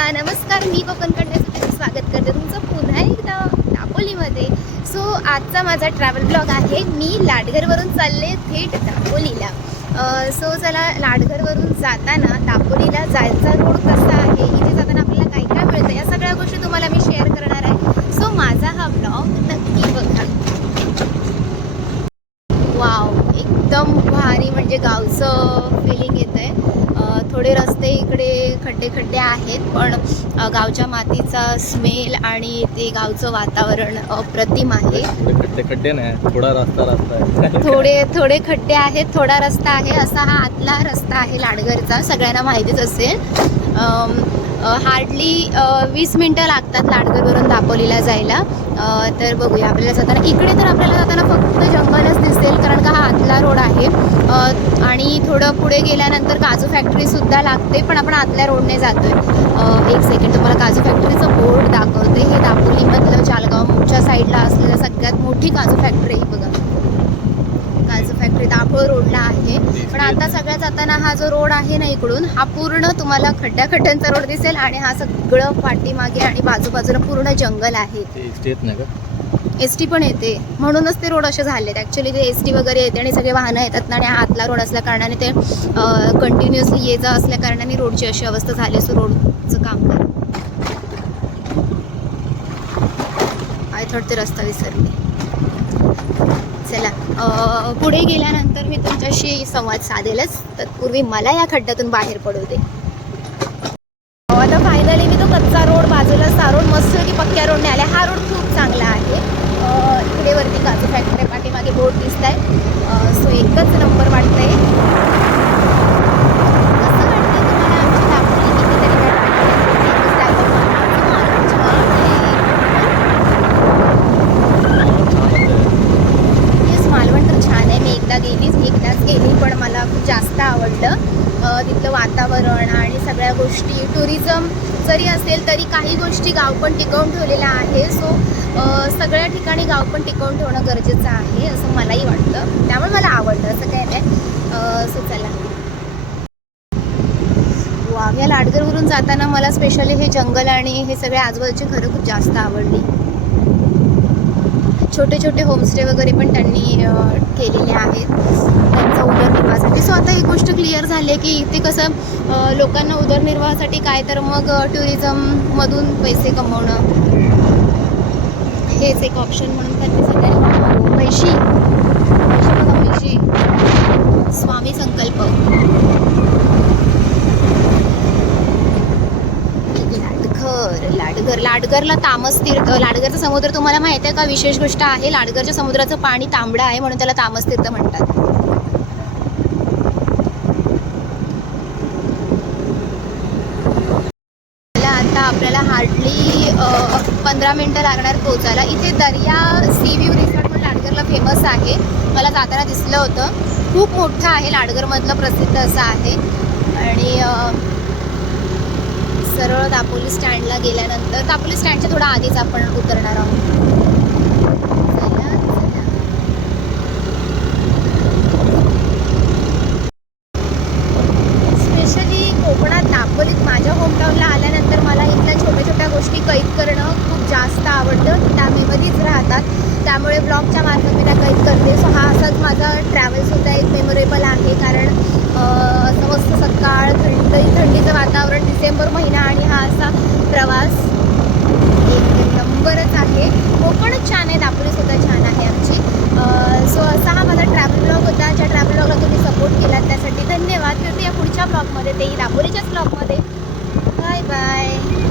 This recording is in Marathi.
नमस्कार, मी कोकण कन्यासाठी स्वागत करते तुमचं पुन्हा एकदा दापोलीमध्ये. सो आजचा माझा ट्रॅव्हल ब्लॉग आहे. मी लाडघरवरून चालले थेट दापोलीला. सो चला, लाडघरवरून जाताना दापोलीला जायचा रोड कसा आहे, इथे जाताना आपल्याला काय काय मिळतं, या सगळ्या गोष्टी तुम्हाला मी शेअर करणार आहे. सो माझा हा ब्लॉग नक्की बघा. वाव, एकदम भारी, म्हणजे गावचं फिलिंग येतं आहे. थोडे रस्ते इकडे खड्डे आहेत, पण गावच्या मातीचा स्मेल आणि ते गावचं वातावरण अप्रतिम आहे. खड्डे नाही, थोडा रस्ता आहे. थोडे खड्डे आहेत, थोडा रस्ता आहे. असा हा आतला रस्ता आहे लाडघरचा, सगळ्यांना माहितीच असेल. हार्डली 20 मिनटं लागतात लाडघरवरून दापोलीला जायला. तर बघूया आपल्याला जाताना. इकडे तर आपल्याला जाताना फक्त जंगलच दिसेल, कारण का हा आतला रोड आहे. आणि थोडं पुढे गेल्यानंतर काजू फॅक्टरीसुद्धा लागते, पण आपण आतल्या रोडने जातोय. एक सेकंड, तुम्हाला काजू फॅक्टरीचं बोर्ड दाखवते. हे दापोलीमधलं जालगावच्या साईडला असलेलं सगळ्यात मोठी काजू फॅक्टरी आहे बघा. काजू फॅक्टरी दापोळ रोडला आहे. पण आता सगळ्यात जाताना हा जो रोड आहे ना इकडून, हा पूर्ण तुम्हाला खड्ड्यांचा रोड दिसेल. आणि हा सगळं पाठीमागे आणि बाजूबाजूला पूर्ण जंगल आहे. एसटी पण येते, म्हणूनच ते रोड असे झालेत. ॲक्च्युली ते एसटी वगैरे येते आणि सगळे वाहनं येतात ना, आणि हा आतला रोड असल्या कारणाने ते कंटिन्युअसली ये जा असल्या कारणाने रोडची अशी अवस्था झाली. सो रोडचं काम करा. आय थॉट ते रस्ता विसरले. चला, पुढे गेल्यानंतर मी तुमच्याशी संवाद साधेलच. तत्पूर्वी मला या खड्ड्यातून बाहेर पडू दे. आता फायनली मी तो कच्चा रोड बाजूला सारून मस्त की पक्क्या रोडने आले. हा रोड खूप चांगला आहे. इकडे वरती काजू फॅक्टरी पाठीमागे बोर्ड दिसत आहे. सो एकच नंबर वाटतंय. कसं वाटतं तुम्हाला आमची दापोली? कितीतरी येस, मालवण तर छान आहे. मी एकदाच गेली, पण मला खूप जास्त आवडलं. तिथलं वातावरण आणि सगळ्या गोष्टी. टुरिझम जरी असेल तरी काही गोष्टी गाव पण टिकवून ठेवलेल्या आहे. सो सगळ्या ठिकाणी गाव पण टिकवून ठेवणं गरजेचं आहे, असं मलाही वाटतं. त्यामुळे मला आवडलं, असं काय नाही. सो चला. वाव, या लाडघरवरून जाताना मला स्पेशली हे जंगल आणि हे सगळे आजूबाजूची घरं खूप जास्त आवडली. छोटे छोटे होमस्टे वगैरे पण त्यांनी केलेले आहेत त्यांचा उदरनिर्वाहासाठी. सो आता एक गोष्ट क्लिअर झाली आहे की इथे कसं लोकांना उदरनिर्वाहासाठी काय, तर मग टुरिझममधून पैसे कमवणं हेच एक ऑप्शन म्हणून त्यांनी सगळ्यांना. पैशी स्वामी संकल्प. लाडघरला तामस तीर्थ. लाडघरचा समुद्र तुम्हाला माहिती आहे का? विशेष गोष्ट आहे, लाडघरच्या समुद्राचं पाणी तांबडं आहे, म्हणून त्याला तामस तीर्थ म्हणतात. आता आपल्याला हार्डली 15 मिनटं लागणार पोहोचायला. इथे दर्या सी व्ह्यू रिसॉर्ट म्हणून लाडघरला फेमस आहे. मला जाताना दिसलं होतं. खूप मोठं आहे, लाडघरमधलं प्रसिद्ध असं आहे. आणि सरळ दापोली स्टँडला गेल्यानंतर, दापोली स्टँडच्या थोडा आधीच आपण उतरणार आहोत. स्पेशली कोकणात दापोलीत माझ्या होमटाऊनला आल्यानंतर मला इथल्या छोट्या छोट्या गोष्टी कैद करणं खूप जास्त आवडतं. त्या मेमरीज राहतात, त्यामुळे ब्लॉगच्या मार्फत मी त्या कैद करते. सो हा असाच माझा ट्रॅव्हलसुद्धा एक मेमोरेबल आहे, कारण असं मस्त सकाळ, थंडीचं वातावरण, डिसेंबर महिना आणि हा असा प्रवास एक नंबरच आहे. कोकणच छान आहे, दापोलीसुद्धा छान आहे आमची. सो असा हा माझा ट्रॅव्हल ब्लॉग होता. ज्या ट्रॅव्हल ब्लॉगला तुम्ही सपोर्ट केलात त्यासाठी धन्यवाद. भेटूया पुढच्या ब्लॉगमध्ये, तेही दापोलीच्याच ब्लॉगमध्ये. Bye bye.